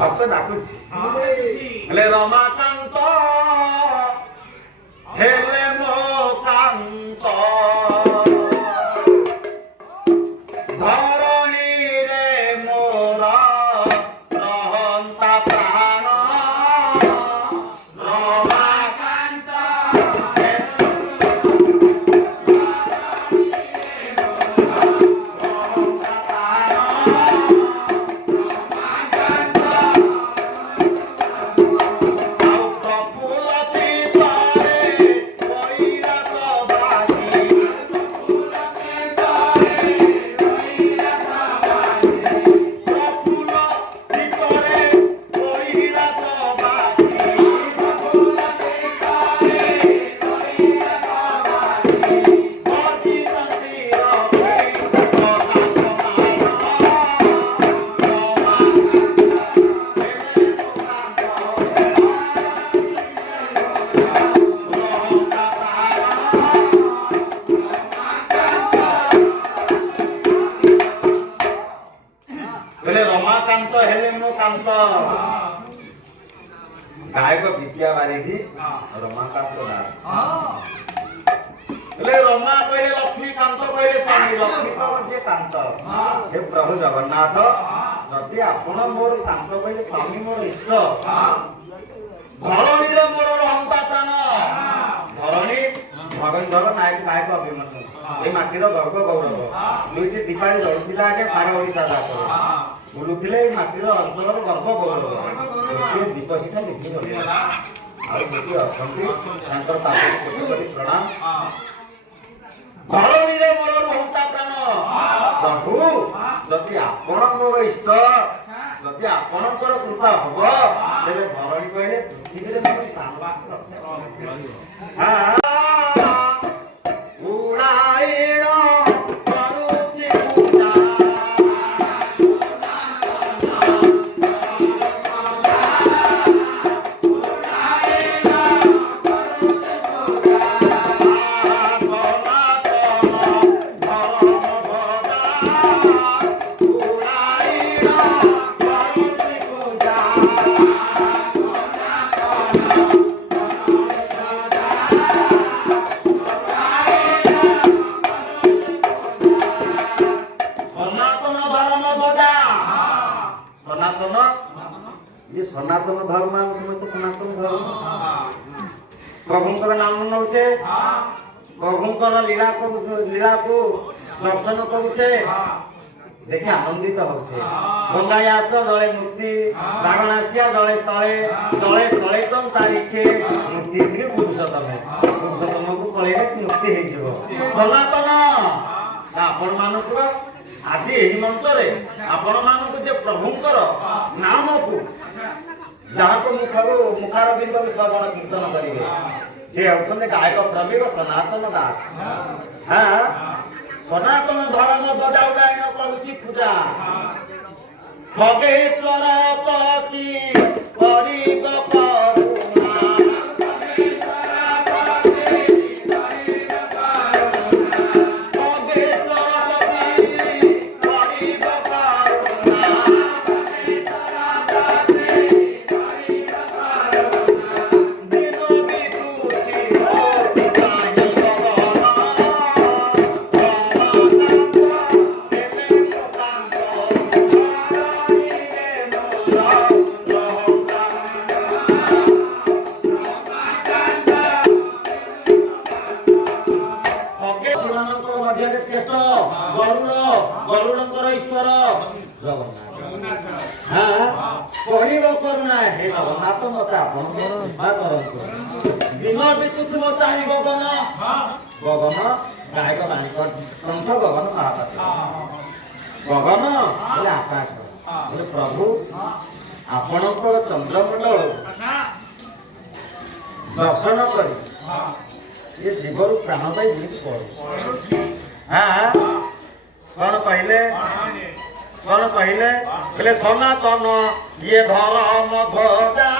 ভক্ত ডাকুছি ହେଲେ ରମାକାନ୍ତ ହେଲେ ମୋ କାନ୍ତ ଧରଣୀରେ ମୋର ରହନ୍ତା ପ୍ରାଣ ରମାକାନ୍ତ रमाकांत हेले मो कांत गायक विद्या बारिधी रमाकांत दास हेले रमा कहले लक्ष्मीकांत कहले स्वामी लक्ष्मीकांत जे कांत हे प्रभु जगन्नाथ जदि आपण मोर कांत कहले स्वामी मोर इष्ट धरणी रे मोर रहंता प्राण धरणी भगवंतर नायक नायक अभिमन्यु ए माटीर गर्भ गौरव दुईटी दीपावली जळुथिला आगे सारा ओडिसा जात बुलुथिले माटीर अंचलर गर्भ गौरव गोटे दीप शिखा लिखि गले आउ गोटे अछंती तांकर तापस कोटि कोटि प्रणाम धरणी रे मोर रहंता प्राण प्रभु जदि आपण मोर इष्ट जदि आपणकर कृपा हब तेरे धरणी कहले पृथ्वी रे मोर प्राण हां उड़ाइण करूछि पूजा ये सनातन धर्म समस्त सनातन धर्म प्रभुंकर नाम नौचे प्रभुंकर लीला को दर्शन करुचे देखे आनंदित होचे गंगायात जले मूर्ति बागनासिया जले तले तम तारिखे मूर्ति श्री पुरुषोत्तम को कले मुक्ति हे जीवो सनातन आपण मानक आज यही मंच आपण मानक जे प्रभुंकर नाम को जहाँ को मुखार बिंद श्रवण कीर्तन करेंगे से होते गायक प्रवीण सनातन दास हाँ सनातन धर्म बजाऊ गायन करुछि पूजा खगेश्वर पति करिब करुणा गरुड़ंकर ईश्वर जगन्नाथ हाँ कहिब करुणा हे जगन्नाथ मत आपण कृपा करंतु दिन बितुथिब चाहि गगन गगन गायक मानिक कंठ गगन महापात्र गगन बोले आकाश बोले प्रभु आपणकर चंद्रमंडल दर्शन करी ये जीवर प्राण पाई पड़े हाँ कौन कहले बोले सनातन ये धर्म ध्वजा